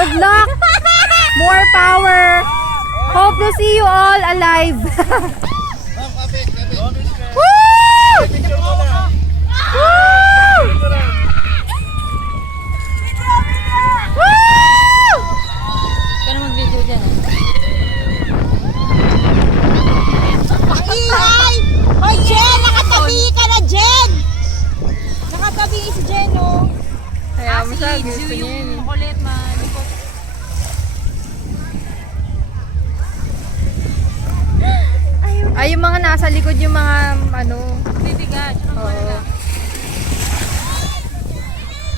Good luck! More power! Hope to see you all alive! Woo! Woo! Woo! Kaya mag-video dyan Ingay! Hoy, Jen! Nakatabi ka na, Jen! Nakatabi si Jen, oh. Kaya mo siya, gusto niya yun eh. Kulit man. Ay, yung mga nasa likod, yung mga ano. Bibigat. Oo.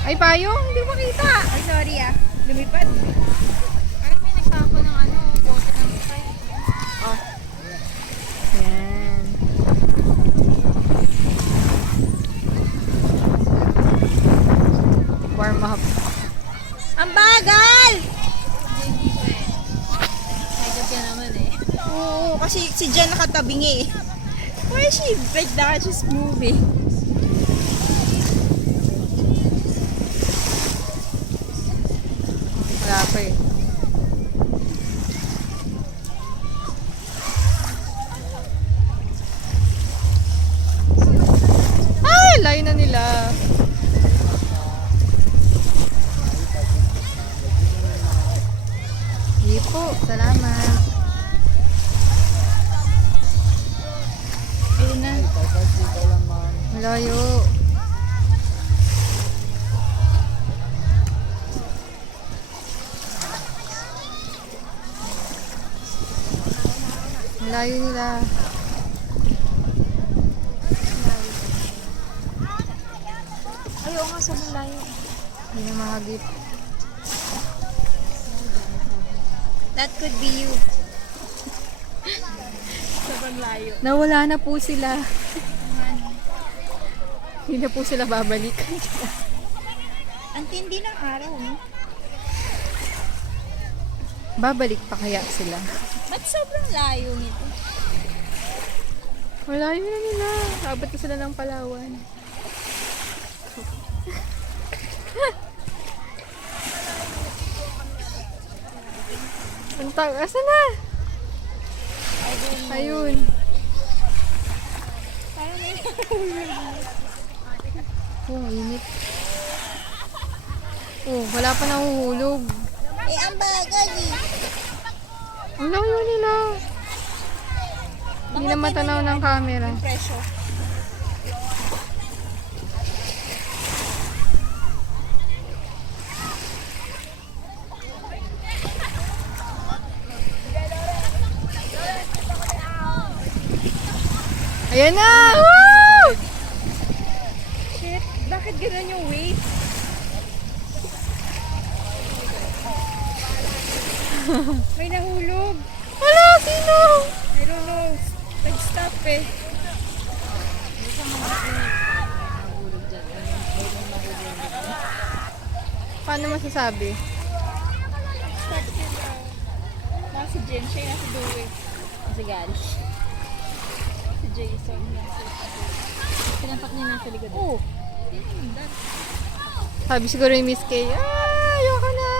Ay, payong, hindi ko makita. Ay, sorry ah. Lumipad. Parang may nagtapo ng ano, bote ng spray. Yan. Warm up. Ang bagal! Hagod ka naman eh. Oo, kasi si Jen nakatabingi eh. Why is she like that? She's moving. Wala pa eh. Ay, layo na nila. Hindi po, salamat. Ayun na. Malayo. Malayo nila. Ayaw nga sa malayo. Hindi na mahagip. That could be you. Sa malayo. Nawala na po sila. Hindi na po sila babalik. Ang tindi ng araw, no? Babalik pa kaya sila? Ba't sobrang layo nito? Malayo na nila. Abot na sila ng Palawan. Asa na? Ayun. Oh, ang init. Oh, wala pa nahuhulog. Eh, ang bagal eh. Ang layo nila. Hindi na matanaw ng camera. Presyo. Ayan na! Woo! Shit, bakit gano'n yung weight? May nahulog. Wala, sino? I don't know. Nag-stop eh. Paano masasabi? Stop yun daw. Nasa Jen, siya yung nasa Dewey. Kasi galis. Si Jason. Pinampak niya nasa likod. Oh, Sabi siguro yung Miss Kay, ayoko na!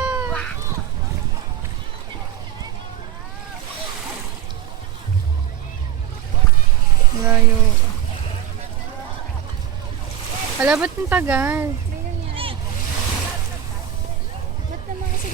Layo. Hala, ba't ang tagal? may nangyari. Ba't naman kasi